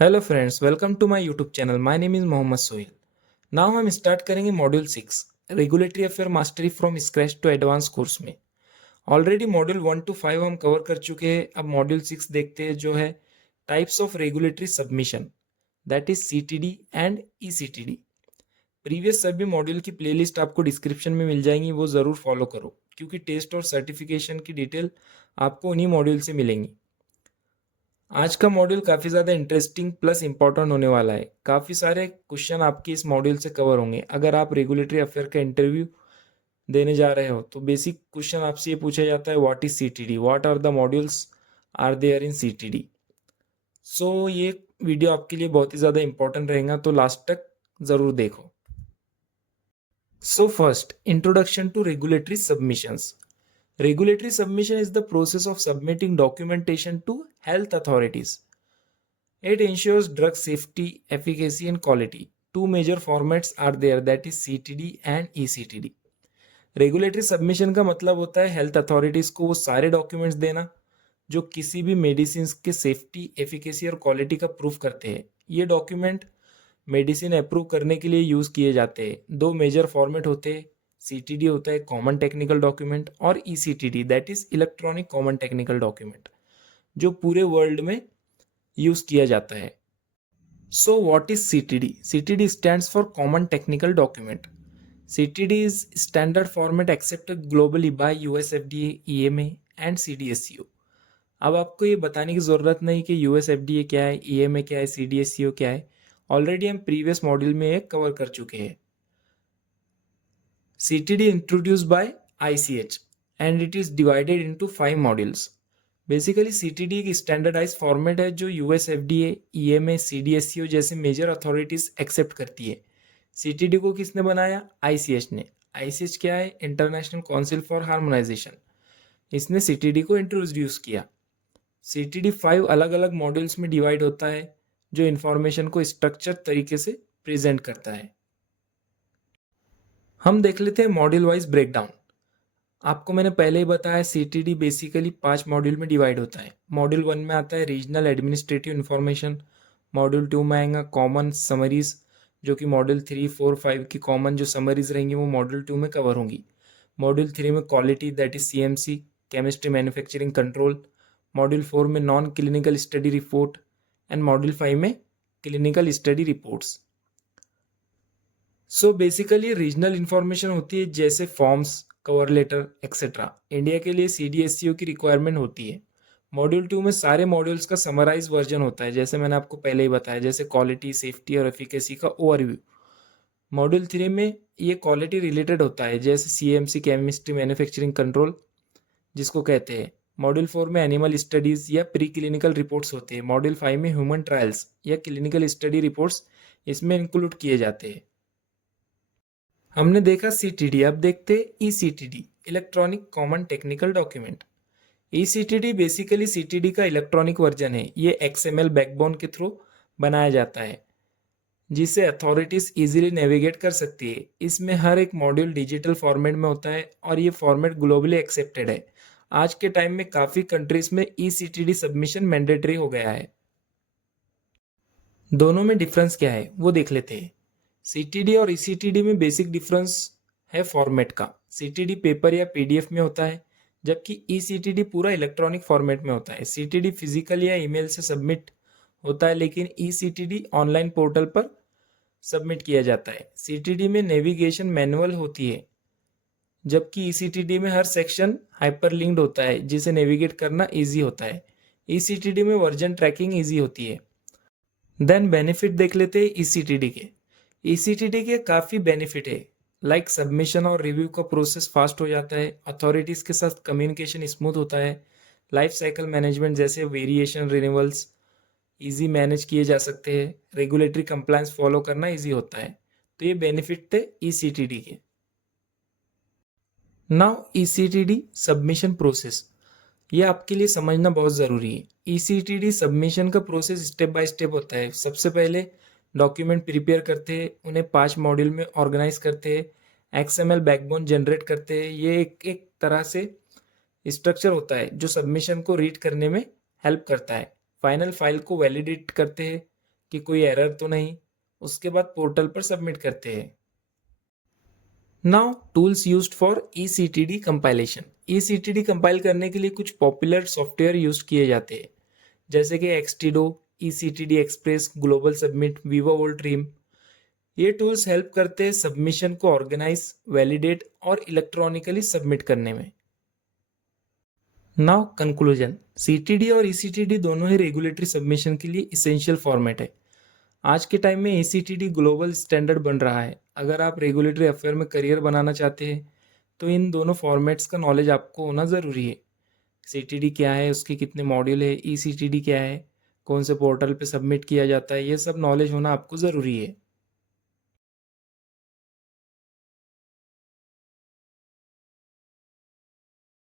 Hello friends, welcome to my YouTube channel. My name is Mohammed Sohail. Now हम start करेंगे module 6 regulatory affair mastery from scratch to advance course में। Already module 1 to 5 हम cover कर चुके हैं। अब module 6 देखते हैं, जो है types of regulatory submission, that is CTD and eCTD. Previous सभी मॉड्यूल की प्लेलिस्ट आपको डिस्क्रिप्शन में मिल जाएंगी, वो ज़रूर फॉलो करो क्योंकि टेस्ट और सर्टिफिकेशन की डिटेल आपको उन्हीं मॉड्यूल से मिलेंगी। आज का मॉड्यूल काफ़ी ज़्यादा इंटरेस्टिंग प्लस इंपॉर्टेंट होने वाला है। काफ़ी सारे क्वेश्चन आपके इस मॉड्यूल से कवर होंगे। अगर आप रेगुलेटरी अफेयर का इंटरव्यू देने जा रहे हो तो बेसिक क्वेश्चन आपसे ये पूछा जाता है, what is CTD, what are the modules are there in CTD. So ये वीडियो आपके लिए बहुत ही ज़्यादा इंपॉर्टेंट रहेगा, तो लास्ट तक ज़रूर देखो। So first, introduction to regulatory submissions. Regulatory submission is the process of submitting documentation to health authorities. It ensures drug safety, efficacy, and quality. Two major formats are there, that is CTD and ECTD. Regulatory submission का मतलब होता है health authorities को वो सारे documents देना जो किसी भी मेडिसिन के सेफ्टी, एफिकेसी और क्वालिटी का प्रूफ करते हैं। ये डॉक्यूमेंट मेडिसिन अप्रूव करने के लिए यूज़ किए जाते हैं। दो मेजर फॉर्मेट होते हैं, सीटीडी होता है कॉमन टेक्निकल डॉक्यूमेंट, और eCTD that is electronic common technical document, जो पूरे वर्ल्ड में यूज़ किया जाता है। So what is CTD? CTD stands for common technical document. CTD is standard format accepted globally by US FDA, EMA and CDSCO. अब आपको ये बताने की ज़रूरत नहीं कि US FDA क्या है, EMA क्या है, CDSCO क्या है। ऑलरेडी हम प्रीवियस मॉड्यूल में एक कवर कर चुके हैं। CTD introduced by ICH and it is divided into 5 modules. Basically CTD एक स्टैंडर्डाइज फॉर्मेट है जो US FDA, EMA, CDSCO जैसे मेजर अथॉरिटीज़ एक्सेप्ट करती है। CTD को किसने बनाया? ICH ने। ICH क्या है? International council for harmonisation. इसने CTD को इंट्रोड्यूस किया। CTD 5 अलग अलग मॉड्यूल्स में डिवाइड होता है जो इन्फॉर्मेशन को स्ट्रक्चर तरीके से प्रेजेंट करता है। हम देख लेते हैं मॉड्यूल वाइज ब्रेकडाउन। आपको मैंने पहले ही बताया सीटीडी बेसिकली 5 मॉड्यूल में डिवाइड होता है। मॉड्यूल 1 में आता है रीजनल एडमिनिस्ट्रेटिव इन्फॉर्मेशन। मॉड्यूल 2 में आएगा कॉमन समरीज, जो कि मॉड्यूल 3, 4, 5 की कॉमन जो समरीज रहेंगी वो मॉड्यूल 2 में कवर होंगी। मॉड्यूल 3 में quality that is CMC, chemistry manufacturing control. Module 4 में non clinical study report and module 5 में clinical study reports. So basically regional information होती है जैसे forms, cover letter etcetera. India के लिए CDSCO की रिक्वायरमेंट होती है। मॉड्यूल 2 में सारे मॉड्यूल्स का समराइज वर्जन होता है, जैसे मैंने आपको पहले ही बताया, जैसे क्वालिटी, सेफ्टी और एफिकेसी का ओवरव्यू। मॉड्यूल 3 में ये क्वालिटी रिलेटेड होता है, जैसे CMC, केमिस्ट्री मैन्युफैक्चरिंग कंट्रोल जिसको कहते हैं। मॉड्यूल 4 में एनिमल स्टडीज़ या प्री क्लिनिकल रिपोर्ट्स होते हैं। मॉड्यूल 5 में ह्यूमन ट्रायल्स या क्लिनिकल स्टडी रिपोर्ट्स इसमें इंक्लूड किए जाते हैं। हमने देखा सीटीडी, अब देखते eCTD, electronic common technical document. ECTD basically CTD का इलेक्ट्रॉनिक वर्जन है। ये XML बैकबोन के थ्रू बनाया जाता है जिसे अथॉरिटीज इजीली नेविगेट कर सकती है। इसमें हर एक मॉड्यूल डिजिटल फॉर्मेट में होता है और ये फॉर्मेट ग्लोबली एक्सेप्टेड है। आज के टाइम में काफ़ी कंट्रीज में ईसीटीडी सबमिशन मैंडेटरी हो गया है। दोनों में डिफरेंस क्या है वो देख लेते हैं। सीटीडी और ईसीटीडी में बेसिक डिफरेंस है फॉर्मेट का। सीटीडी पेपर या PDF में होता है, जबकि ईसीटीडी पूरा इलेक्ट्रॉनिक फॉर्मेट में होता है। सीटीडी फिजिकल या ईमेल से सबमिट होता है, लेकिन ईसीटीडी ऑनलाइन पोर्टल पर सबमिट किया जाता है। सीटीडी में नेविगेशन मैनुअल होती है, जबकि ईसीटीडी में हर सेक्शन हाइपरलिंक्ड होता है जिसे नेविगेट करना ईजी होता है। ईसीटीडी में वर्जन ट्रैकिंग ईजी होती है। देन बेनिफिट देख लेते हैं ईसीटीडी के। ईसीटीडी के काफ़ी बेनिफिट है, लाइक सबमिशन और रिव्यू का प्रोसेस फास्ट हो जाता है, अथॉरिटीज़ के साथ कम्युनिकेशन स्मूथ होता है, लाइफ साइकिल मैनेजमेंट जैसे वेरिएशन, रिन्यूअल्स इजी मैनेज किए जा सकते हैं, रेगुलेटरी कंप्लायंस फॉलो करना इजी होता है। तो ये बेनिफिट थे ईसीटीडी के। नाउ ईसीटीडी सबमिशन प्रोसेस, ये आपके लिए समझना बहुत ज़रूरी है। ईसीटीडी सबमिशन का प्रोसेस स्टेप बाय स्टेप होता है। सबसे पहले डॉक्यूमेंट प्रिपेयर करते हैं, उन्हें 5 मॉड्यूल में ऑर्गेनाइज करते हैं, XML बैकबोन जनरेट करते हैं। ये एक तरह से स्ट्रक्चर होता है जो सबमिशन को रीड करने में हेल्प करता है। फाइनल फाइल को वैलिडेट करते हैं, कि कोई एरर तो नहीं, उसके बाद पोर्टल पर सबमिट करते हैं। Now tools used for ECTD compilation. ECTD compile करने के लिए कुछ पॉपुलर सॉफ्टवेयर यूज किए जाते हैं, जैसे कि एक्सटीडो, ECTD एक्सप्रेस, ग्लोबल सबमिट, विवा वोल्ट रिम। ये टूल्स हेल्प करते हैं सबमिशन को ऑर्गेनाइज, वैलिडेट और इलेक्ट्रॉनिकली सबमिट करने में। नाउ कंक्लूजन, CTD और ECTD दोनों ही रेगुलेटरी सबमिशन के लिए इसेंशियल फॉर्मेट है। आज के टाइम में ECTD ग्लोबल स्टैंडर्ड बन रहा है। अगर आप रेगुलेटरी अफेयर में करियर बनाना चाहते हैं तो इन दोनों फॉर्मेट्स का नॉलेज आपको होना ज़रूरी है। CTD क्या है, उसके कितने मॉड्यूल है, ECTD क्या है, कौन से पोर्टल पे सबमिट किया जाता है, ये सब नॉलेज होना आपको ज़रूरी है।